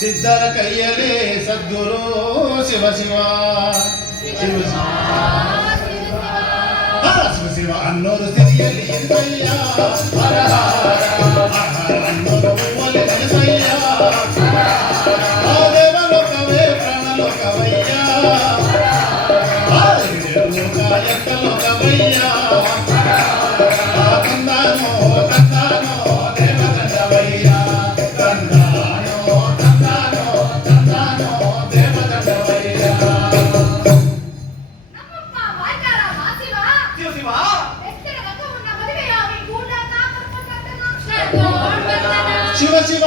ಸಿದ್ಧರ ಕೈಯಲೇ ಸದ್ಗುರು ಶಿವ ಶಿವ ಶಿವ ಶಿವ ಶಿವ ಅನ್ನೋದು ಸ್ಥಿತಿಯಲ್ಲಿ ಇರುತ್ತಯ್ಯ ಹರ ಹರ ಅನ್ನೋದು ಹೂವಲ್ಲಿ ನೆನೆಸಯ್ಯ ಆ ದೇವಲೋಕವೇ ಪ್ರಾಣಲೋಕವಯ್ಯ ಲೋಕ ಲೋಕವಯ್ಯ ಕಂದಾನೋ ಕಂದಾನೋ ದೇವದಂಡವಯ್ಯ ಶಿವ ಶಿವ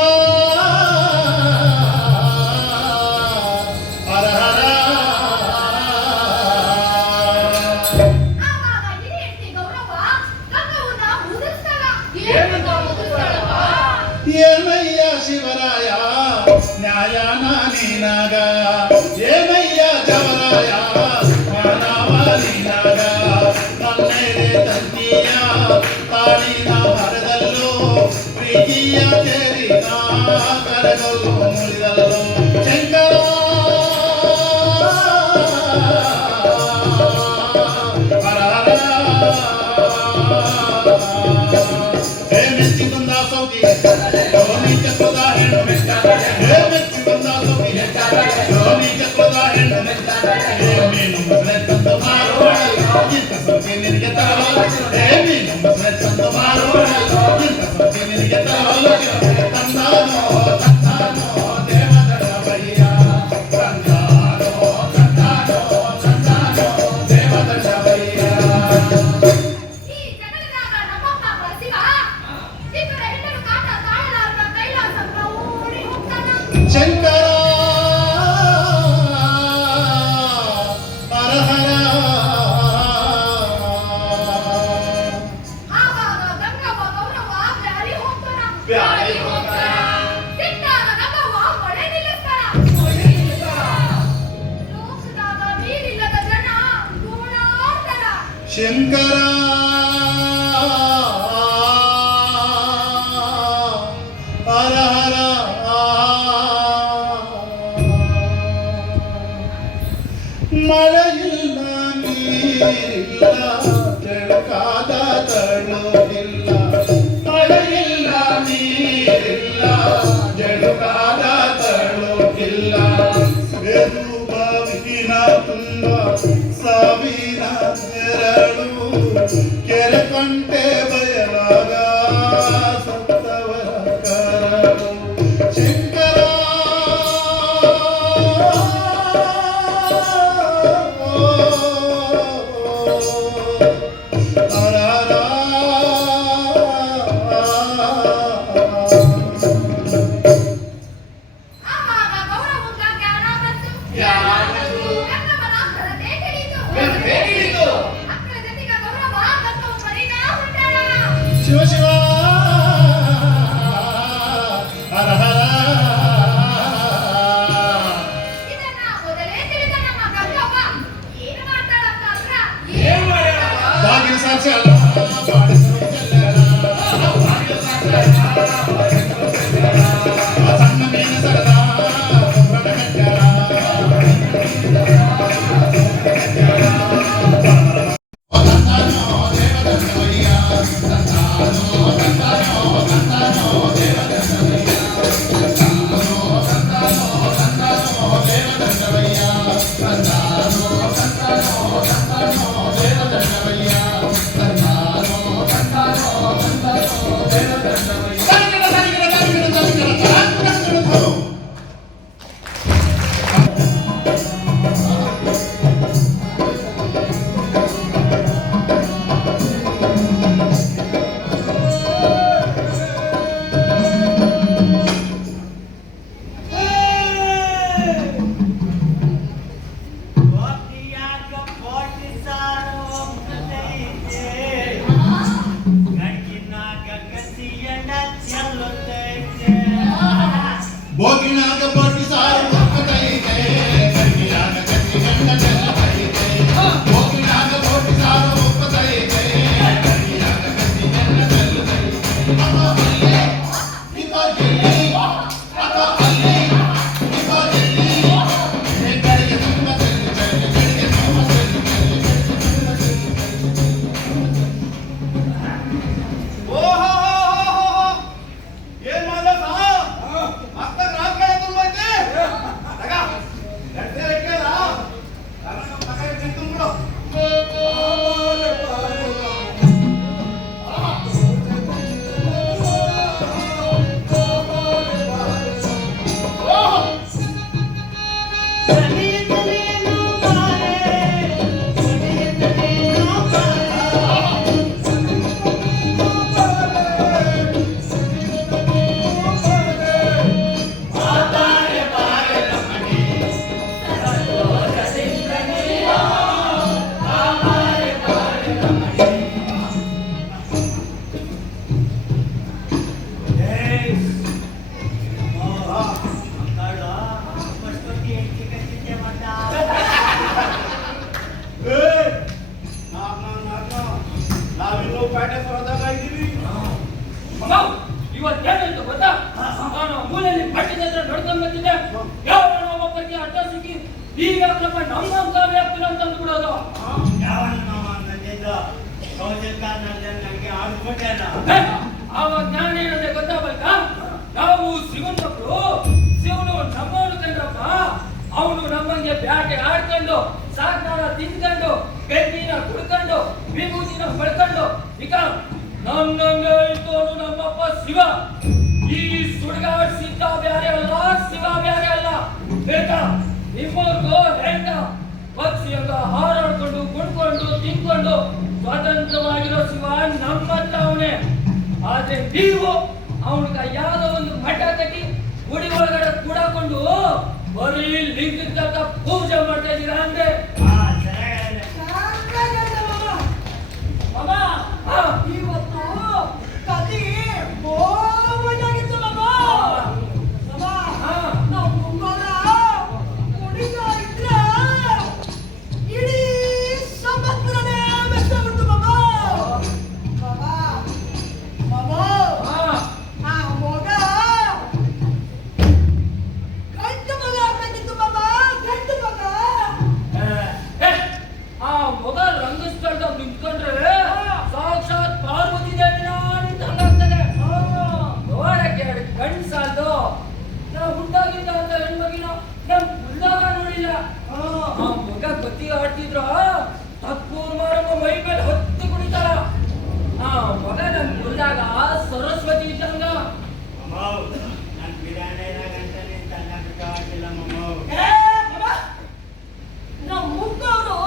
ಹರ ಹರ ಏನಯ್ಯ ಶಿವರಾಯ ನ್ಯಾಯ ನಾನೀನಾಗ ಏನಯ್ಯ ಜವರಾಯ ಮಾನವ ನೀನಾಗ ನನ್ನೇರೆ ತಂದೀಯ ತಾಳಿನ ಮರದಲ್ಲೂ ಪ್ರೀತಿಯ ಸೇರಿದ ಕರಗಲ್ಲು ಮುರಿದಲ್ಲು ಶಂಕರ ಹರ ಹರ ಹೇ ಮೆಚ್ಚಿ ಬಂದ ಸೌಕಿ ಧೋನಿ ಚಕ್ರದ ಹೆಣ್ಣು ಹೇ ಮೆಚ್ಚಿ ಬಂದ ಸೌಕಿ ಧೋನಿ ಚಕ್ರದ ಹೆಣ್ಣು ಹೇ ಮೀನು ಮುಸಳೆ ತಂದು ಮಾರೋಣ ಇಂಥ ಸೌಕಿ ನಿನಗೆ ತರವಲ್ಲ ಹೇ ಮೀನು ಮುಸಳೆ ತಂದು ಮಾರೋಣ ಇಂಥ ಸೌಕಿ ನಿನಗೆ ತರವಲ್ಲ ತಂದಾನೋ ತಂದಾನೋ ದೇವದಡ ಬಯ್ಯ ತಂದಾನೋ ತಂದಾನೋ ತಂದಾನೋ ದೇವದಡ ಬಯ್ಯ ಈ ಜಗದಾಗ ನಮ್ಮಪ್ಪ ಶಿವ ಇಬ್ಬರ ಹೆಣ್ಣರು ಕಾಟ ತಾಳಲಾರದ ಕೈಲಾಸಕ್ಕ ಓಡಿ ಹೋಗ್ತಾನ. ಶಂಕರ ಹರ ಹರ ಆವಾಗ ಗಂಗವ್ವ ಗೌರವ್ವ ಬ್ಯಾರಿ ಹೋಗ್ತಾನ. ಬ್ಯಾರಿ ಹೋಗ್ತಾನ. ಸಿಟ್ಟಾದ ಗಂಗವ್ವ ಹೊಳೆ ನಿಲ್ಲಿಸ್ತಾಳ. ಲೋಕದಾಗ ನೀರಿಲ್ಲದ ಜನ ಗೋಳಾಡ್ತಾರ. ಶಂಕರ ಹರ ಹರ ಮಳೆಯಿಲ್ಲ ನೀರಿಲ್ಲ ಕೆಳಕಾದ ತಳುವುದಿಲ್ಲ ಮಳೆಯಿಲ್ಲ ನೀರಿಲ್ಲ ಜಡುಕಾದ ತಳುವುದಿಲ್ಲ ಸೇದು ಬಾವಿನ ತುಂಬ ಸಾವಿನ ನೆರಳು ಕೆರೆ ಕಂಟೆ ಬಯಲಾಗ ಸತ್ತವರ ಕರಳು ಶಂಕರ ಹರ ಹರ ಆವಾಗ ಗೌರವ್ವಂಗ ಜ್ಞಾನ ಬಂತು. ಜ್ಞಾನ ಬಂತು. ಗಂಗವ್ವನ ಸಂಗತಿದೆ. ಯಾವನೋ ಒಬ್ಬರಿಗೆ ಅಡ್ಡ ಸಿಕ್ಕಿ ಈ ವ್ಯಾಪ್ರಪ್ಪ ನಮ್ಮ ವ್ಯಾಪ್ತಿನ ತಂದು ಬಿಡೋದು. ಆವಾಗ ನಾನೇನಂದ್ರೆ ಗೊತ್ತಾಗಬೇಕಾ? ನಾವು ಶಿವನ್ ಮಕ್ಕಳು, ಶಿವನು ನಮ್ಮವನು ಕಂಡ್ರಪ್ಪ. ಅವನು ನಮ್ಮಂಗೆ ಬ್ಯಾಟೆ ಆಡ್ಕೊಂಡು, ಸಾಕ್ನಾಳ ತಿನ್ಕೊಂಡು, ಬೆಂಕಿನ ಕುಡ್ಕೊಂಡು, ವಿಭೂತಿನ ಬಳ್ಕೊಂಡು, ಈಗ ನಮ್ಮಂಗೆ ಇದ್ದವನು ನಮ್ಮಪ್ಪ ಶಿವ. ಈ ಸುಡ್ಗಾಡ್ ಸಿದ್ಧ ಬ್ಯಾರೆ ಅಲ್ಲ, ಶಿವ ಬ್ಯಾರೆ ಅಲ್ಲ. ಬೇಕಾ ನಿಮ್ಮವ್ರಿಗೂ ಹೆಂಡ ಪಕ್ಷಿಯಂಗ ಹಾರಾಡ್ಕೊಂಡು ಕುಡ್ಕೊಂಡು ತಿನ್ಕೊಂಡು ಸ್ವತಂತ್ರವಾಗಿರೋ ಶಿವ ನಮ್ಮತ್ತ ಅವನೇ. ಆದ್ರೆ ನೀವು ಅವನಿಗ ಯಾವ್ದೋ ಒಂದು ಮಠ ಕಟ್ಟಿ ಗುಡಿ ಒಳಗಡೆ ಕೂಡಾಕೊಂಡು ಬರೀ ಲಿಂಗಕ್ಕ ಪೂಜೆ ಮಾಡ್ತಾ ಇದ್ದೀರಾ ಅಂದ್ರೆ ಇವತ್ತು ಕದಿ ಬೋವಾಗಿತ್ತು ನಾವು ಮುಂಗೋರ ಕುಡಿತಾ ಇದ್ರೆ ಇಡೀ ಸಮುದ್ರನೇ ಬೆಚ್ಚಬಿಡ್ತು ಆ ಮಗ ಗಂಡು ಮಗ ಆಗ್ಬೇಕಿತ್ತು ಗಂಡು ಮಗ. ಆ ಮಗ ರಂಗಸ್ಥಳದಾಗ ನಿಂತ್ಕೊಂಡ್ರೆ ಸಾಕ್ಷಾತ್ ಪಾರ್ವತಿ ದೇವಿನ ನಿಂತಂಗಾಗ್ತದೆ. ನೋಡಕ್ಕೆ ಗಂಡ್ಸಾಲ್ದು ನಾವು ಹುಟ್ಟಾಗಿದ್ದ ಅಂತ ಹೆಣ್ಮಗಿನ ನಮ್ ಹುಲ್ಲಾಗ ನೋಡಿಲ್ಲ. ಆ ಮಗ ಗತಿ ಆಡ್ತಿದ್ರ ತಕ್ಕೂರ್ ಮಾರಮ್ಮ ಮೈ ಮೇಲೆ ಹೊತ್ತಿ ಕುಡಿತಾರ. ಆ ಮಗ ನಮ್ ಹುಲ್ಲಾಗ ಸರಸ್ವತಿ ಇದ್ದಂಗ. ನಮ್ಮ ಮುಗ್ದವರು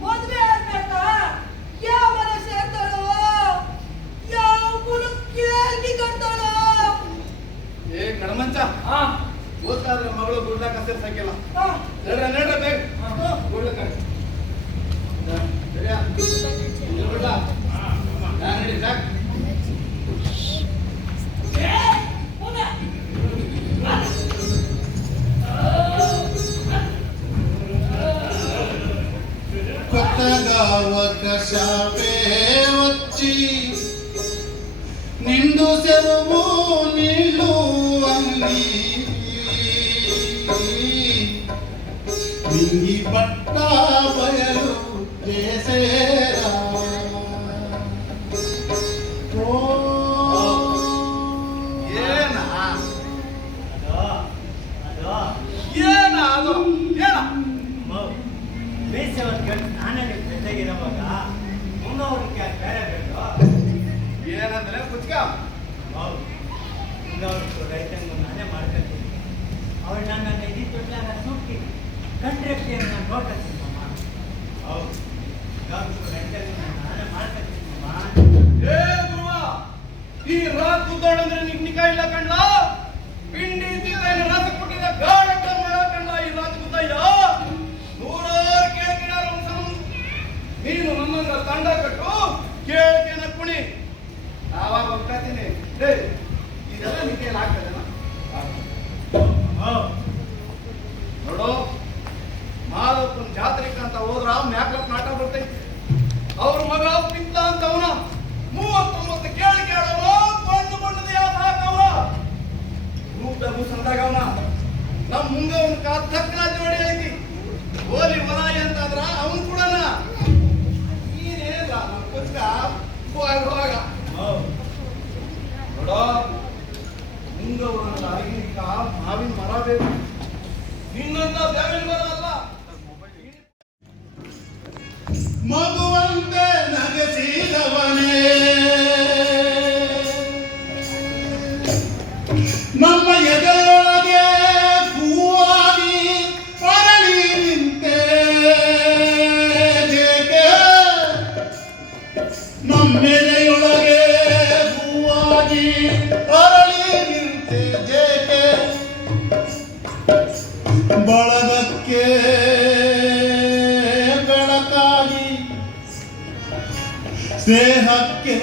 ಮದುವೆ ಆದ್ಮೇಲೆ ಯಾವ ಮನೆ ಸೇರ್ತಾಳೋ, ಯಾವ ಕುಲಕ್ಕೆ ಕಟ್ತಾಳೋ. ಏ ಗಣಮಂಚ ಆ ಓದ್ತಾದ್ರೆ ಮಗಳು ಗುಡ್ಲಾಕ ಹಸಿರು ಸಾಕಿಲ್ಲ. ನಡ್ರ ಬೇಗ ಗುಡ್ಲಕ್ಕ ಸರಿಯಾ ಬಿಡ್ಲ ನಡಿ ಸಾಕ್. కొత్తగావక శాపే వచ్చి నిండు చెరువు నీళ్ళు అంది మింగి పట్ట బయలు చేసేరా. ಏನಂದ್ರೆ ಕುಚ್ಕ ರೈತಂಗ ನಾನೇ ಮಾಡ್ಕೊತೀನಿ. ಅವಳು ನನ್ನ ಇಡೀ ತೊಟ್ಲಾಗ ಸುಟ್ಟಿ ಕಂಟ್ರಾಕ್ಟಿಯನ್ನ ನೋಡ್ಕೊತೀನಮ್ಮ. ಹೌದು ರೈತಂಗ ನಾನೇ ಮಾಡ್ಕೊತೀನಮ್ಮ. ಏ ಗುರುವ, ಈ ರಾತ್ ಕುದ್ದೋಳಂದ್ರೆ ನಿಕ್ಕ ಇಲ್ಲ ಕಂಡ್ಲ. ಪಿಂಡಿ ತಿಂದ ರಾತ್ ಕೊಟ್ಟಿದ್ದ ಗಾಢ ಮಳ ಕಂಡ್ಲ. ಈ ರಾತ್ ಕುದ್ದಯ್ಯ ನೂರಾರು ಕೇಳ್ಕಿಡಾರ ನೀನು ನಮ್ಮಂದ್ರ ತಂಡ ಕಟ್ಟು ಕೇಳ್ಕೆನ ಕುಣಿ. ಆವಾಗ ಹೋಗ್ತಾತೀನಿ. ಇದೆಲ್ಲ ನಿಕ್ಕೆ ಆಗ್ತದೇನ ನೋಡು. ಮಾದಪ್ಪನ ಜಾತ್ರೆಗೆ ಅಂತ ಹೋದ್ರ ಮ್ಯಾಕ್ಲಪ್ ನಾಟ ಬರ್ತೈತಿ. ಅವ್ರ ಮಗ ಪಿತ್ತ ಅಂತವನ 39 ಕೇಳವ ಬಣ್ಣದ ಯಾವ ಹಾಕವ ರೂಪದಗು ಸಂದಾಗವನ. ನಮ್ ಮುಂದೆ ಅವನ ತಕ್ಕನ ಜೋಡಿ ಐತಿ. ಓಲಿ ವನಾಯಿ ಅಂತಂದ್ರ ಅವನ್ ಕೂಡನ ನೀನೇನಿಲ್ಲ ನಮ್ಮ ಕುಚ್ಕ ಹೋಗ ನೋಡೋ. ಮುಂಗವನ ಅರಿಗಿನಿಕ ಮಾವಿನ ಮರ ಬೇಕು. ನಿನ್ನಂತ ಬೇವಿನ ಮರ ಅಲ್ಲ. ಮಗುವಂತೆ ನಗಸಿದವನೇ ನಮ್ಮ ಎದೆಯೊಳಗೆ ಹೂವಾಗಿ ಅರಳಿ ನಿಂತೆ ಜೇಕೆ. ನಮ್ಮೆದೆಯೊಳಗೆ ಹೂವಾಗಿ ಅರಳಿ ನಿಂತೆ ಜೇಕೆ. ಬಳಗಕ್ಕೆ ಬೆಳಕಾಗಿ ಸ್ನೇಹಕ್ಕೆ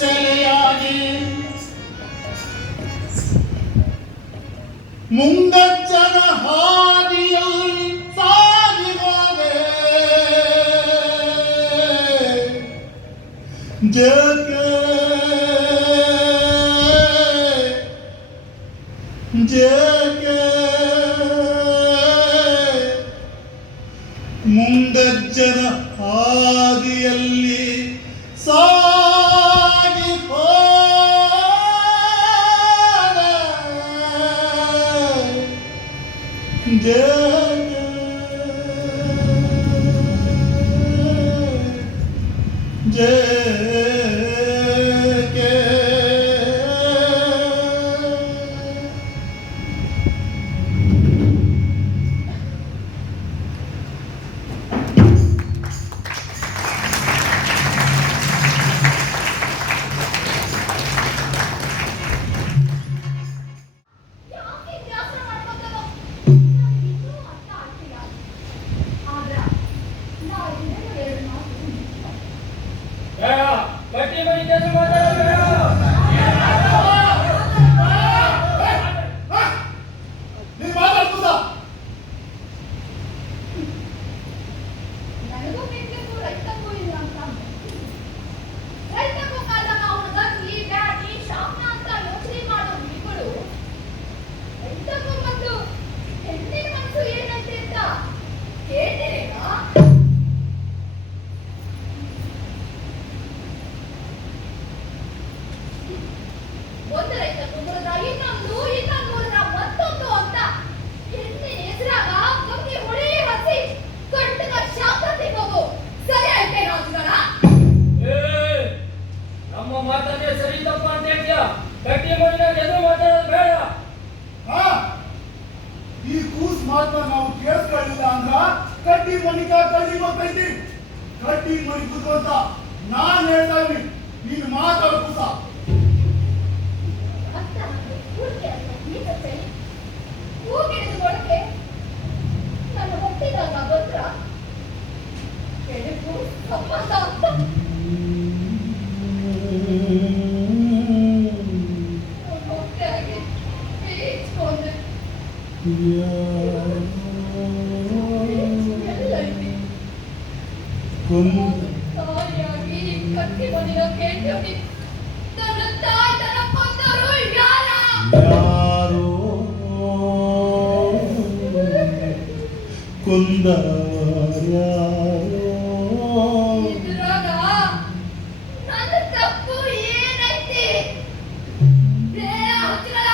ಸೆಲೆಯಾಗಿ ಮುಂಗಜ್ಜನ ಹಾದಿಯಲ್ಲಿ ಸಾಗಿವಾಗೆ ಜಗಕ್ಕೆ ಜೇಕೆ ಮುಂಗಜ್ಜನ ಹಾದಿಯಲ್ಲಿ ಸಾಗಿ ಹೋದ ಜೇಕೆ ಜೇಕೆ ಯಾಕೆ ಧ್ಯಾಸ ಮಾಡ್ಕೊತಾನೋ? ನನಗಿನ್ನೂ ಅರ್ಥ ಆಗ್ತಿಲ್ಲ. ಆದ್ರ ನಾ ಇನ್ನೇನು ಎರಡು ಮಾತು ಬೇಡ ಗಟ್ಟಿ ಮನೆ ಕೆಲಸ ಮಾತಾಡೋದು ಬೇಡ. ನೀನ್ ಮಾತಾಡ್ಬೋದ? ನನಗೂ ಬೆಂಕಿಗೂ ರೈತಕ್ಕೂ ಇಲ್ಲ ಅಂತ ರೈತಕ್ಕೂ ಕಾದಾಗ ಅವನ ಗಂಗಿ ಬ್ಯಾಟಿ ಶಾಪ ಅಂತ ಯೋಚನೆ ಮಾಡೋ ಮೀಗಳು ರೈತಕ್ಕೂ ಮತ್ತು ಹೆಣ್ಣಿನ ಮನಸ್ಸು ಏನಂತೆ ಅಂತ ಕೇಳ್ತೀರೇನಾ? ಒಂದು ರೈತ ಕುಂದ್ರದ ಇನ್ನೊಂದು ಮತ್ತೊಂದು ಅಂತ ಹೆಣ್ಣಿನ ಹೆಸರಾಗ ಗಂಗೆ ಹೊಳೆ ಹಸಿ ಗಂಟಗ ಶಾಪ ತಿನ್ನೋದು ಸರಿ ಐತೆ ರಾಜುಗಳ? ಏ, ನಮ್ಮ ಮಾತನ್ನೇ ಸರಿ ತಪ್ಪ ಅಂತ ಹೇಳ್ತೀಯ. ಗಟ್ಟಿ ಮನೆಯಾಗ ಎದುರು ಮಾತಾಡೋದು ಬೇಡ. ಹಾ? ಈ ಕೂಸ್ ಮಾತನ್ನ ನಾವು ಕೇಳಿಸ್ಕೊಳ್ಳಿಲ್ಲ ಅಂದ್ರ ಕಡ್ಡಿ ಮನಿಕ ಕಳ್ಳಿ ಹೋಗ್ತೈತಿ. ಕಡ್ಡಿ ಮನಿ ಅಂತ ನಾನ್ ಹೇಳ್ತಾ ಇದ್ದೀನಿ. ನೀನ್ ಮಾತಾಡ ಕೂಸ. ಅತ್ತ ಊರಿಗೆ ನೀತ ಸರಿ ಹೂಗಿಡಿದು ಒಳಗೆ ನನ್ನ ಹೊಟ್ಟಿದಾಗ ಬಂದ್ರ ಕೆಳಕು ಸಂಬಂಧ ಅಂತ ಹೊಟ್ಟೆಯಾಗಿ ಬೀಚ್ಕೊಂಡೆ ಎಲ್ಲೈತಿ ತಾಯಿಯಾಗಿ ಕಟ್ಟಿ ಮನೆಯ ಕೇಳ್ತೀವಿ ನನ್ನ ತಾಯಿ ತನ್ನ ಕೊಂದರು ಯಾರ? ಯಾರೋ ಕೊಂದವರ್ಯಾರೋ ಇದ್ರಾಗ ನನ್ನ ತಪ್ಪು ಏನೈತಿ? ಬೇಡ ಹಚ್ಚಿರಲ್ಲ.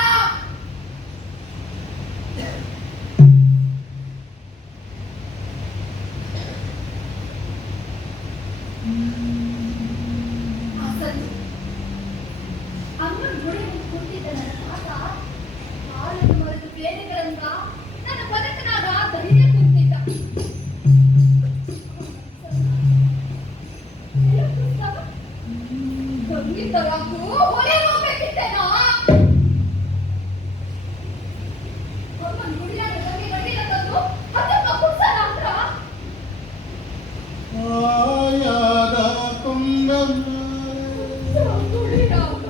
ಆ ಸಂಜೆ ಅಮ್ಮನ ಗುಡಿ ಮುಂದೆ ಕೂತಿದ್ದ ನನ್ನ ತಾತ ಹಾಲನ್ನು ಮರೆತು ಬೇರೆಗಳಿಂದ ನನ್ನ ಬದುಕಿನಾಗ ಧೈರ್ಯ ತುಂಬಿದ್ದ. ಗಂಗಿದ್ದರಾಗೂ ಹೊರೆ ಹೋಗ್ಬೇಕಿತ್ತೇನೋ? ಅಮ್ಮನ ಗುಡಿಯಾಗ ಗಂಗೆ ಗಂಗಿನ ತಂದು ಅದಕ್ಕ ಕುಡ್ಸಲ್ಲ ಅಂದ್ರ ಆಯಾದ ಕೊಂಗಮ್ಮ ಗುಡಿಯಾಗ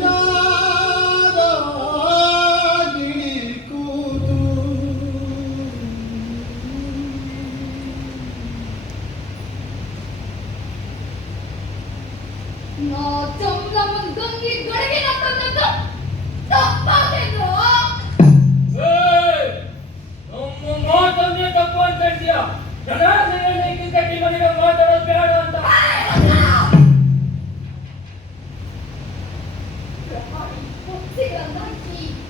ಮಾಯಾದ ಗಿಳಿ ಕೂತು ನಾ ಚಂದ್ರಮ್ಮನ ಗಂಗೆ ಗಡಿಗಿನ ತಂದದ್ದು ತಪ್ಪಾದೇನು? ಏ, ನಮ್ಮ ಮಾತನ್ನೇ ತಪ್ಪು ಅಂತ ಹೇಳ್ತೀಯ. ಜನ ಸೇರಿ ಗಟ್ಟಿ ಮನೆಯಾಗ ಮಾತಾಡೋದು ಬೇಡ ಅಂತ.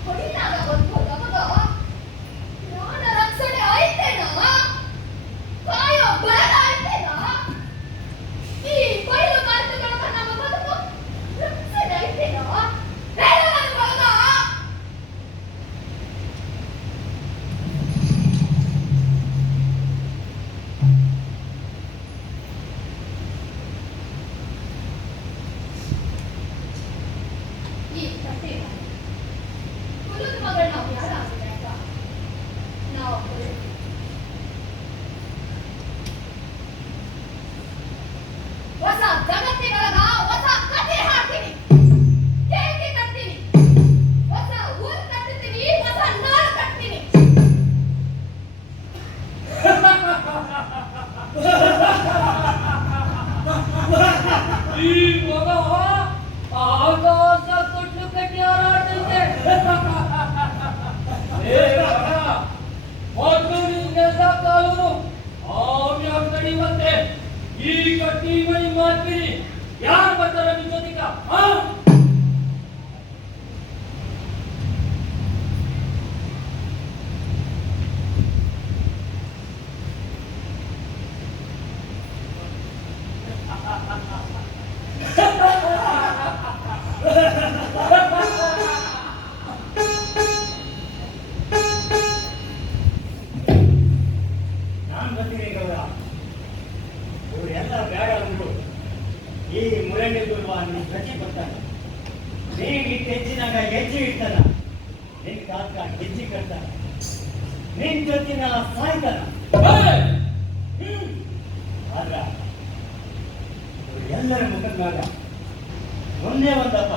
ಹೊಡಿನಾಗ ಬಂದ್ಬೋದ ಮಗ ಪ್ರಾಣ ರಕ್ಷಣೆ ಆಯ್ತೇನಾ? ಕಾಯೋ ಬರಣ ಆಯ್ತೇನಾ? ಈ ಬಯಲು ಕಾರ್ತಗಳನ್ನ ನಮ್ಮ ಬದುಕು ರಕ್ಷಣೆ ಆಯ್ತೇನಾ? ಹೇಳು ನನ್ನ ಮಗ. ಈ ಮಗ ಆಕಾಶ ಕೊಟ್ಟು ಕಟ್ಟಿ ಹಾರಾಡ್ತೈತೆ. ಏ ಮಗ, ಮೊದ್ಲು ನಿನ್ನೆಲ್ಲ ಕಾಲೂನು ಆಮ್ಯಾಗ ತಡಿವಂತೆ ಈ ಕಟ್ಟಿ ಮಣಿ ಮಾಡ್ತೀರಿ. ಯಾರು ಬರ್ತಾರ ನಿಮ್ ಜೊತೆಗ? ನಾನು ಬರ್ತೀನಿ ಗೌಡ. ಇವರೆಲ್ಲ ಬೇಡ ಅಂದ್ರು ಈ ಮುರಂಡಿ ಗುರುವ ನಿನ್ ಪ್ರತಿ ಬರ್ತಾನೆ. ನೀನ್ ಹೆಚ್ಚಿನಾಗ ಹೆಜ್ಜೆ ಇಡ್ತಾನ, ನಿನ್ ಕಾಕ ಹೆಜ್ಜೆ ಕಟ್ತಾನ, ನಿನ್ ಜೊತಿನ ಸಾಯ್ತಾನ. ಆದ್ರ ಎಲ್ಲರ ಮುಖದ ಮ್ಯಾಗ ಒಂದೇ ಒಂದಪ್ಪ,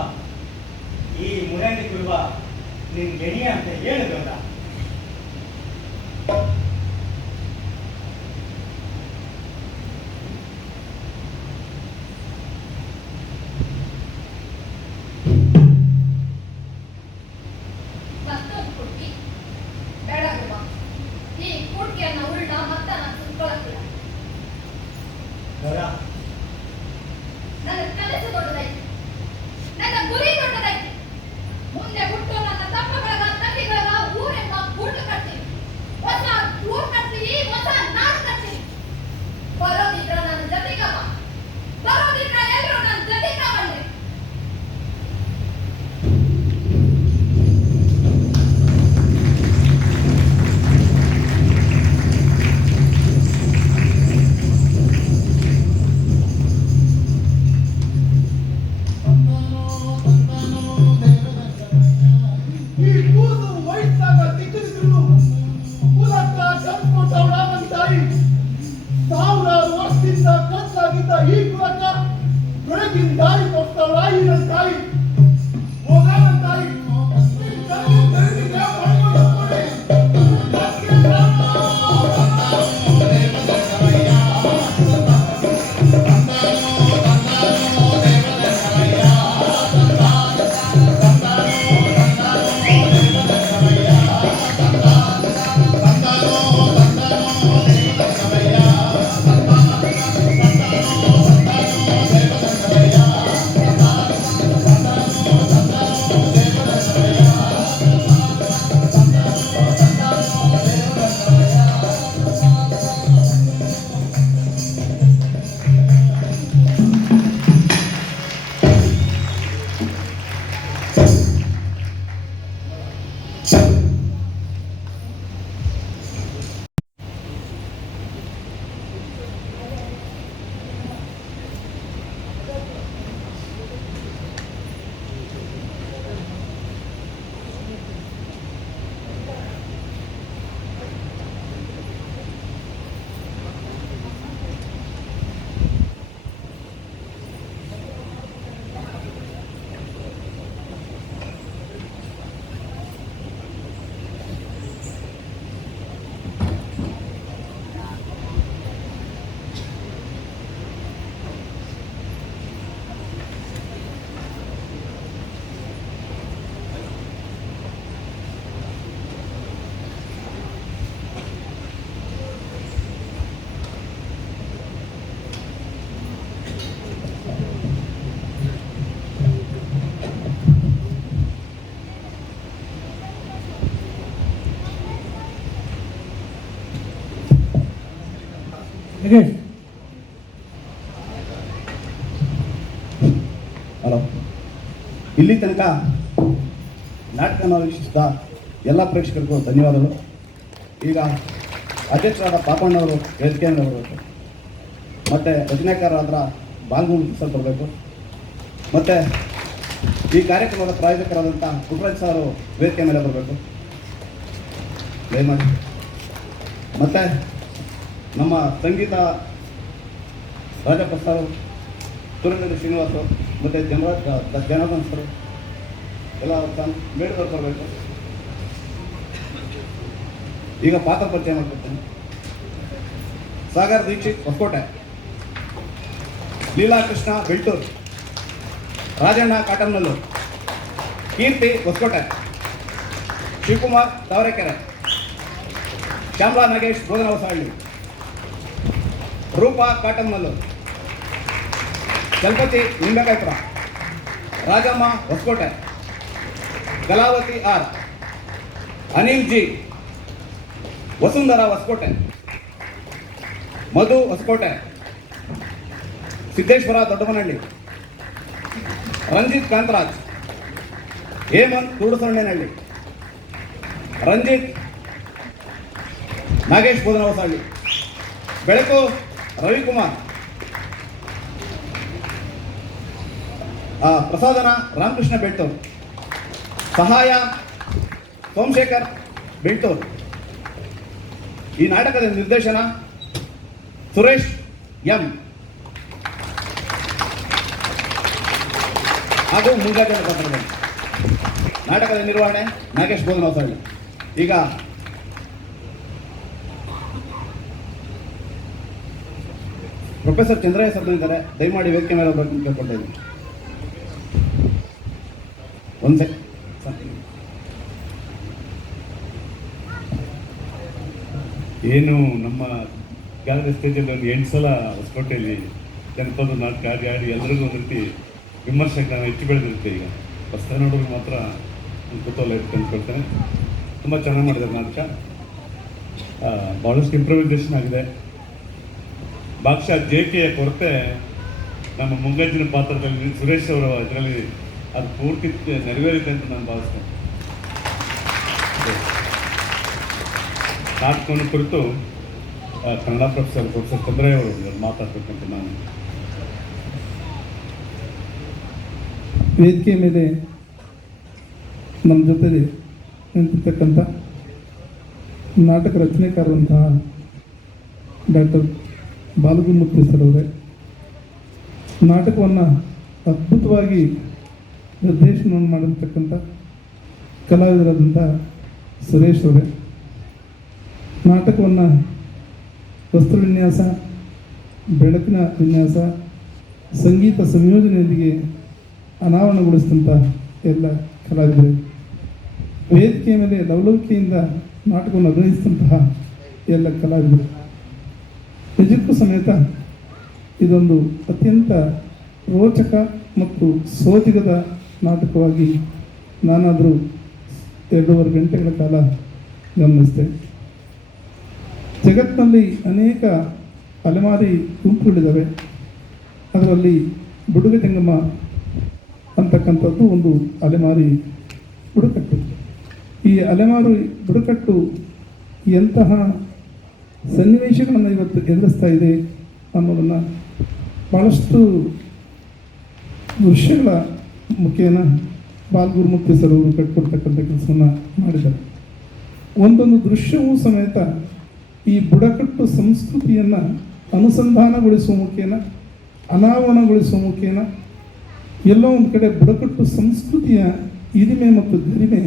ಈ ಮುರಂಡಿ ಗುರುವ ನಿನ್ ಗೆಣಿಯ ಅಂತ ಹೇಳು ಗೌಡ. ಮತ್ತೊಂದು ಕುಡ್ಕಿ ಬೇಡ ಗುಮ್ಮ. ಈ ಕುಡ್ಕಿಯನ್ನ ಉಳ್ಳ ಮತ್ತ ನಾನು ಸುತ್ಕೊಳಕ್ಕಿಲ್ಲ. ಗೌಡ, ನನ್ನ ಕನಸು ದೊಡ್ಡದೈತಿ, ನನ್ನ ಗುರಿ ದೊಡ್ಡದೈತಿ. ಮುಂದೆ ಹುಟ್ಟೋ ನನ್ನ ತಪ್ಪಗಳಗ ತಂಗಿಗಳಗ ಊರೆಂಬ ಗೂಡು ಕಟ್ತೀನಿ. ಹೊಸ ಊರ್ ಕಟ್ತೀನಿ, ಹೊಸ ನಾಡು ಕಟ್ತೀನಿ. ಬರೋದಿದ್ರ ನನ್ನ ಜೊತೆಗವ, ಬರೋದಿದ್ರ ಎಲ್ಲರೂ ನನ್ನ ಜೊತೆಗ ಬನ್ನಿ. ಈ ಕೂಸು ವಯಸ್ಸಾಗ ಚಿಕ್ಕದಿದ್ರು ಕುಲಕ್ಕ ಕಲ್ಸ್ಕೊಟ್ಟವಳ ನನ್ನ ತಾಯಿ. ಸಾವಿರಾರು ವರ್ಷದಿಂದ ಕತ್ಲಾಗಿದ್ದ ಈ ಕುಲಕ್ಕ ಬೆಳಗಿನ ದಾರಿ ತೋರಿಸ್ತವಳ ಈ ನನ್ನ ತಾಯಿ. ಹೋಗ ನನ್ನ ತಾಯಿ. ನಿನ್ ಕಣ್ಣಿನ್ ಬೆಳಕಿಗೆ ಬಣ್ಣ ಕೊಡಿ. ಅದಕ್ಕೆ ರಾಮ. ಹಲೋ, ಇಲ್ಲಿ ತನಕ ನಾಟಕವನ್ನು ವೀಕ್ಷಿಸಿದ ಎಲ್ಲ ಪ್ರೇಕ್ಷಕರಿಗೂ ಧನ್ಯವಾದಗಳು. ಈಗ ಅಧ್ಯಕ್ಷರಾದ ಪಾಪಣ್ಣವರು ವೇದಿಕೆಯಿಂದ ಬರಬೇಕು, ಮತ್ತು ರಚನಾಕಾರರಾದ ಬಾಲಭೂಮಿ ಸರ್ ಬರಬೇಕು, ಮತ್ತು ಈ ಕಾರ್ಯಕ್ರಮದ ಪ್ರಾಯೋಜಕರಾದಂಥ ಪುಟ್ಟರಾಜ್ ಸಾರು ವೇದಿಕೆ ಮೇಲೆ ಬರಬೇಕು ದಯಮಾಡಿ. ಮತ್ತು ನಮ್ಮ ಸಂಗೀತ ರಾಜಪ್ಪ ಸರ್, ತುರಂಗದ ಶ್ರೀನಿವಾಸರು ಮತ್ತು ಜನಾರ್ದನ್ ಸರ್ ಎಲ್ಲ ಮೇಡದವ್ರು ಬರಬೇಕು. ಈಗ ಪಾತ್ರ ಪರಿಚಯ ಮಾಡ್ಕೊಡ್ತೇನೆ. ಸಾಗರ್ ದೀಕ್ಷಿತ್ ಹೊಸಕೋಟೆ, ಲೀಲಾಕೃಷ್ಣ ಬೆಳ್ಟೂರು, ರಾಜಣ್ಣ ಕಾಟನ್ನಲ್ಲೂರು, ಕೀರ್ತಿ ಹೊಸಕೋಟೆ, ಶಿವಕುಮಾರ್ ತಾವರೆಕೆರೆ, ಶ್ಯಾಮಲಾ ನಾಗೇಶ್ ಬೋಧನಹೊಸಹಳ್ಳಿ, ರೂಪಾ ಕಾಟನ್ನಲ್ಲೂರು, ಚಲಪತಿ ನಿಂಬೆಕಾಯ್ಪುರ, ರಾಜಮ್ಮ ಹೊಸಕೋಟೆ, ಕಲಾವತಿ ಆರ್, ಅನಿಲ್ ಜಿ, ವಸುಂಧರಾ ಹೊಸಕೋಟೆ, ಮಧು ಹೊಸಕೋಟೆ, ಸಿದ್ದೇಶ್ವರ ದೊಡ್ಡಮನಹಳ್ಳಿ, ರಂಜಿತ್ ಕಾಂತರಾಜ್, ಹೇಮಂತ್ ಕೂಡುಸೊಣ್ಣೆನಹಳ್ಳಿ, ರಂಜಿತ್ ನಾಗೇಶ್ ಬೋಧನಹೊಸಹಳ್ಳಿ, ಬೆಳಕು ರವಿಕುಮಾರ್, ಪ್ರಸಾದನ ರಾಮಕೃಷ್ಣ ಬೆಳ್ತೂರು, ಸಹಾಯ ಸೋಮಶೇಖರ್ ಬೆಳ್ತೂರು. ಈ ನಾಟಕದ ನಿರ್ದೇಶನ ಸುರೇಶ್ ಎಂ ಹಾಗೂ ಮುಂಜಾಗ್ರತಾ ಪತ್ರದಲ್ಲಿ. ನಾಟಕದ ನಿರ್ವಹಣೆ ನಾಗೇಶ್ ಬೋಧನಹೊಸಹಳ್ಳಿ. ಈಗ ಪ್ರೊಫೆಸರ್ ಚಂದ್ರಯ್ಯ ಸರ್ ಇದ್ದಾರೆ, ದಯಮಾಡಿ ವೇದಿಕೆ ಮೇಲೆ ಬರಬೇಕು ಕೇಳ್ಕೊಳ್ತಾ ಇದ್ದೀನಿ. ಒಂದು ಏನು ನಮ್ಮ ಗ್ಯಾಲರಿ ಸ್ಟೇಜಲ್ಲಿ ಒಂದು 8 ಸಲ ಹೊಸಕೋಟೆಯಲ್ಲಿ ಜನಪದ ನಾಟಕ ಆಡಿ ಎಲ್ಲರಿಗೂ ಒಂದು ರೀತಿ ವಿಮರ್ಶಕ ಹೆಚ್ಚು ಬೆಳೆದಿರುತ್ತೆ. ಈಗ ಹೊಸ ನೋಡೋರು ಮಾತ್ರ ಒಂದು ಕುತೂಹಲ ಇರುತ್ತೆ ಅಂದ್ಕೊಳ್ತೇನೆ. ತುಂಬ ಚೆನ್ನಾಗಿ ಮಾಡಿದ್ದಾರೆ ನಾಟಕ, ಭಾಳಷ್ಟು ಇಂಪ್ರೂವೈಸೇಷನ್ ಆಗಿದೆ. ಭಾಗಶಃ JK ಕೊರತೆ ನಮ್ಮ ಮುಂಗಜ್ಜಿನ ಪಾತ್ರದಲ್ಲಿ ಸುರೇಶ್ ಅವರ ಇದರಲ್ಲಿ ಅದು ಪೂರ್ತಿ ನೆರವೇರಿದೆ ಅಂತ ನಾನು ಭಾವಿಸ್ತೇನೆ. ನಾಟಕವನ್ನು ಕುರಿತು ಕನ್ನಡ ಪ್ರೊಫೆಸರ್ ಚಂದ್ರಯ್ಯ ಅವರು ಮಾತಾಡಬೇಕಂತ ನಾನು. ವೇದಿಕೆ ಮೇಲೆ ನಮ್ಮ ಜೊತೆ ನಿಂತಿರ್ತಕ್ಕಂಥ ನಾಟಕ ರಚನೆಕಾರರಂತಹ ಡಾಕ್ಟರ್ ಬಾಲಗುರುಮೂರ್ತಿ ಸರ್ ಅವರೇ, ನಾಟಕವನ್ನು ಅದ್ಭುತವಾಗಿ ನಿರ್ದೇಶನವನ್ನು ಮಾಡಿರ್ತಕ್ಕಂಥ ಕಲಾವಿದರಾದಂಥ ಸುರೇಶ್ ಅವರೇ, ನಾಟಕವನ್ನು ವಸ್ತು ವಿನ್ಯಾಸ, ಬೆಳಕಿನ ವಿನ್ಯಾಸ, ಸಂಗೀತ ಸಂಯೋಜನೆಯೊಂದಿಗೆ ಅನಾವರಣಗೊಳಿಸಿದಂಥ ಎಲ್ಲ ಕಲಾವಿದರು, ವೇದಿಕೆಯ ಮೇಲೆ ಲವಲವಿಕೆಯಿಂದ ನಾಟಕವನ್ನು ಅಭಿನಯಿಸಿದಂತಹ ಎಲ್ಲ ಕಲಾವಿದರು, ನಿಜಕ್ಕೂ ಸಮೇತ ಇದೊಂದು ಅತ್ಯಂತ ರೋಚಕ ಮತ್ತು ಸೋಜಿಗದ ನಾಟಕವಾಗಿ ನಾನಾದರೂ 2.5 ಗಂಟೆಗಳ ಕಾಲ ಗಮನಿಸಿದೆ. ಜಗತ್ತಿನಲ್ಲಿ ಅನೇಕ ಅಲೆಮಾರಿ ಗುಂಪುಗಳಿದ್ದಾವೆ. ಅದರಲ್ಲಿ ಬುಡುಗ ಜಂಗಮ ಅಂತಕ್ಕಂಥದ್ದು ಒಂದು ಅಲೆಮಾರಿ ಬುಡಕಟ್ಟು. ಈ ಅಲೆಮಾರಿ ಬುಡಕಟ್ಟು ಎಂತಹ ಸನ್ನಿವೇಶಗಳನ್ನು ಇವತ್ತು ಎದುರಿಸ್ತಾ ಇದೆ ಅನ್ನೋದನ್ನು ಭಾಳಷ್ಟು ದೃಶ್ಯಗಳ ಮುಖೇನ ಬಾಲಗುರುಮೂರ್ತಿ ಸರ್ ಅವರು ಕಟ್ಕೊಡ್ತಕ್ಕಂಥ ಕೆಲಸವನ್ನು ಮಾಡಿದ್ದಾರೆ. ಒಂದೊಂದು ದೃಶ್ಯವೂ ಸಮೇತ ಈ ಬುಡಕಟ್ಟು ಸಂಸ್ಕೃತಿಯನ್ನು ಅನುಸಂಧಾನಗೊಳಿಸುವ ಮುಖೇನ, ಅನಾವರಣಗೊಳಿಸುವ ಮುಖೇನ ಎಲ್ಲೋ ಒಂದು ಕಡೆ ಬುಡಕಟ್ಟು ಸಂಸ್ಕೃತಿಯ ಹಿರಿಮೆ ಮತ್ತು ಗರಿಮೆ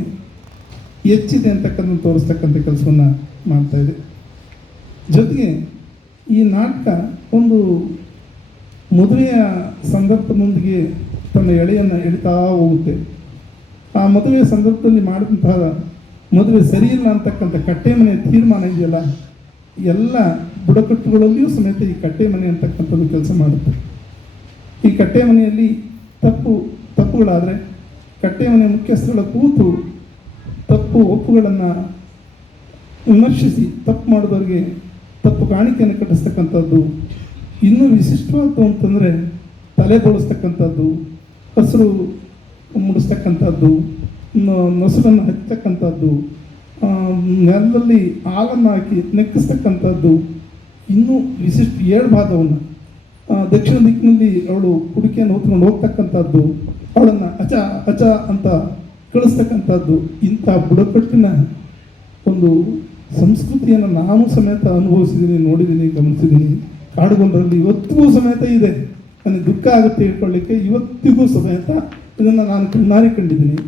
ಹೆಚ್ಚಿದೆ ಅಂತಕ್ಕಂಥ ತೋರಿಸ್ತಕ್ಕಂಥ ಕೆಲಸವನ್ನು ಮಾಡ್ತಾಯಿದೆ. ಜೊತೆಗೆ ಈ ನಾಟಕ ಒಂದು ಮದುವೆಯ ಸಂದರ್ಭದೊಂದಿಗೆ ತನ್ನ ಎಳೆಯನ್ನು ಎಳಿತಾ ಹೋಗುತ್ತೆ. ಆ ಮದುವೆಯ ಸಂದರ್ಭದಲ್ಲಿ ಮಾಡಿದಂತಹ ಮದುವೆ ಸರಿಯಿಲ್ಲ ಅಂತಕ್ಕಂಥ ಕಟ್ಟೆ ಮನೆಯ ತೀರ್ಮಾನ ಇದೆಯಲ್ಲ, ಎಲ್ಲ ಬುಡಕಟ್ಟುಗಳಲ್ಲಿಯೂ ಸಮೇತ ಈ ಕಟ್ಟೆ ಮನೆ ಅಂತಕ್ಕಂಥದ್ದು ಕೆಲಸ ಮಾಡುತ್ತೆ. ಈ ಕಟ್ಟೆ ಮನೆಯಲ್ಲಿ ತಪ್ಪುಗಳಾದರೆ ಕಟ್ಟೆ ಮನೆ ಮುಖ್ಯಸ್ಥಗಳ ಕೂತು ತಪ್ಪು ಒಪ್ಪುಗಳನ್ನು ವಿಮರ್ಶಿಸಿ ತಪ್ಪು ಮಾಡಿದವರಿಗೆ ತಪ್ಪು ಕಾಣಿಕೆಯನ್ನು ಕಟ್ಟಿಸ್ತಕ್ಕಂಥದ್ದು. ಇನ್ನೂ ವಿಶಿಷ್ಟವಾದ್ದು ಅಂತಂದರೆ ತಲೆ ಬೋಳಿಸ್ತಕ್ಕಂಥದ್ದು, ಹಸಿರು ಮುಡಿಸ್ತಕ್ಕಂಥದ್ದು, ನೊಸರನ್ನು ಹಚ್ಚತಕ್ಕಂಥದ್ದು, ನೆಲದಲ್ಲಿ ಹಾಲನ್ನು ಹಾಕಿ ನೆಕ್ಕಿಸ್ತಕ್ಕಂಥದ್ದು. ಇನ್ನೂ ವಿಶಿಷ್ಟ 7 ಭಾಗವನ್ನು ದಕ್ಷಿಣ ದಿಕ್ಕಿನಲ್ಲಿ ಅವಳು ಕುಡಿಕೆಯನ್ನು ಹೊತ್ಕೊಂಡು ಹೋಗ್ತಕ್ಕಂಥದ್ದು, ಅವಳನ್ನು ಅಚ ಅಂತ ಕಳಿಸ್ತಕ್ಕಂಥದ್ದು. ಇಂಥ ಬುಡಕಟ್ಟಿನ ಒಂದು ಸಂಸ್ಕೃತಿಯನ್ನು ನಾನು ಸಮೇತ ಅನುಭವಿಸಿದ್ದೀನಿ, ನೋಡಿದ್ದೀನಿ, ಗಮನಿಸಿದ್ದೀನಿ. ಕಾಡುಗೊಂಡರಲ್ಲಿ ಇವತ್ತಿಗೂ ಸಮೇತ ಇದೆ. ನನಗೆ ದುಃಖ ಆಗುತ್ತೆ ಹೇಳ್ಕೊಳ್ಳಿಕ್ಕೆ, ಇವತ್ತಿಗೂ ಸಮೇತ ಇದನ್ನು ನಾನು ಕಣ್ಣಾರಿ ಕಂಡಿದ್ದೀನಿ.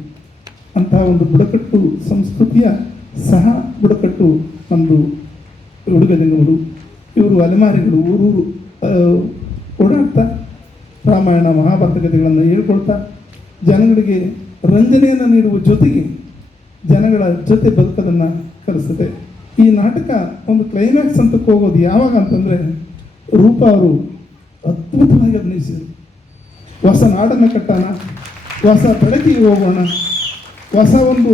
ಅಂತಹ ಒಂದು ಬುಡಕಟ್ಟು ಸಂಸ್ಕೃತಿಯ ಸಹ ಬುಡಕಟ್ಟು ನಮ್ಮದು ಹುಡುಗ ಜಂಗಮರು. ಇವರು ಅಲೆಮಾರಿಗಳು ಊರೂರು ಓಡಾಡ್ತಾ ರಾಮಾಯಣ ಮಹಾಭಾರತ ಕಥೆಗಳನ್ನು ಹೇಳ್ಕೊಳ್ತಾ ಜನಗಳಿಗೆ ರಂಜನೆಯನ್ನು ನೀಡುವ ಜೊತೆಗೆ ಜನಗಳ ಜೊತೆ ಬದುಕೋದನ್ನು ಕಲಿಸ್ತದೆ. ಈ ನಾಟಕ ಒಂದು ಕ್ಲೈಮ್ಯಾಕ್ಸ್ ಅಂತ ಹೋಗೋದು ಯಾವಾಗ ಅಂತಂದರೆ, ರೂಪ ಅವರು ಅದ್ಭುತವಾಗಿ ಅಭಿನಯಿಸಿದರು. ಹೊಸ ನಾಡನ್ನು ಕಟ್ಟೋಣ, ಹೊಸ ಬೆಳಕಿಗೆ ಹೋಗೋಣ, ಹೊಸ ಒಂದು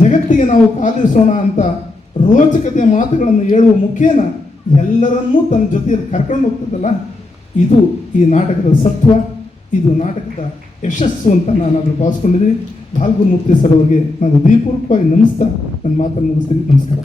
ಜಗತ್ತಿಗೆ ನಾವು ಕಾಲಿರಿಸೋಣ ಅಂತ ರೋಚಕತೆಯ ಮಾತುಗಳನ್ನು ಹೇಳುವ ಮುಖೇನ ಎಲ್ಲರನ್ನೂ ತನ್ನ ಜೊತೆಯಲ್ಲಿ ಕರ್ಕೊಂಡು ಹೋಗ್ತದಲ್ಲ, ಇದು ಈ ನಾಟಕದ ಸತ್ವ, ಇದು ನಾಟಕದ ಯಶಸ್ಸು ಅಂತ ನಾನು ಅದನ್ನು ಭಾವಿಸ್ಕೊಂಡಿದ್ದೀನಿ. ಬಾಲ್ಗುರುಮೂರ್ತಿ ಸರ್ ಅವರಿಗೆ ನಾನು ಹೃದಯಪೂರ್ವಕವಾಗಿ ನಮಿಸ್ತಾ ನನ್ನ ಮಾತನ್ನು ಮುಗಿಸ್ತೀನಿ. ನಮಸ್ಕಾರ.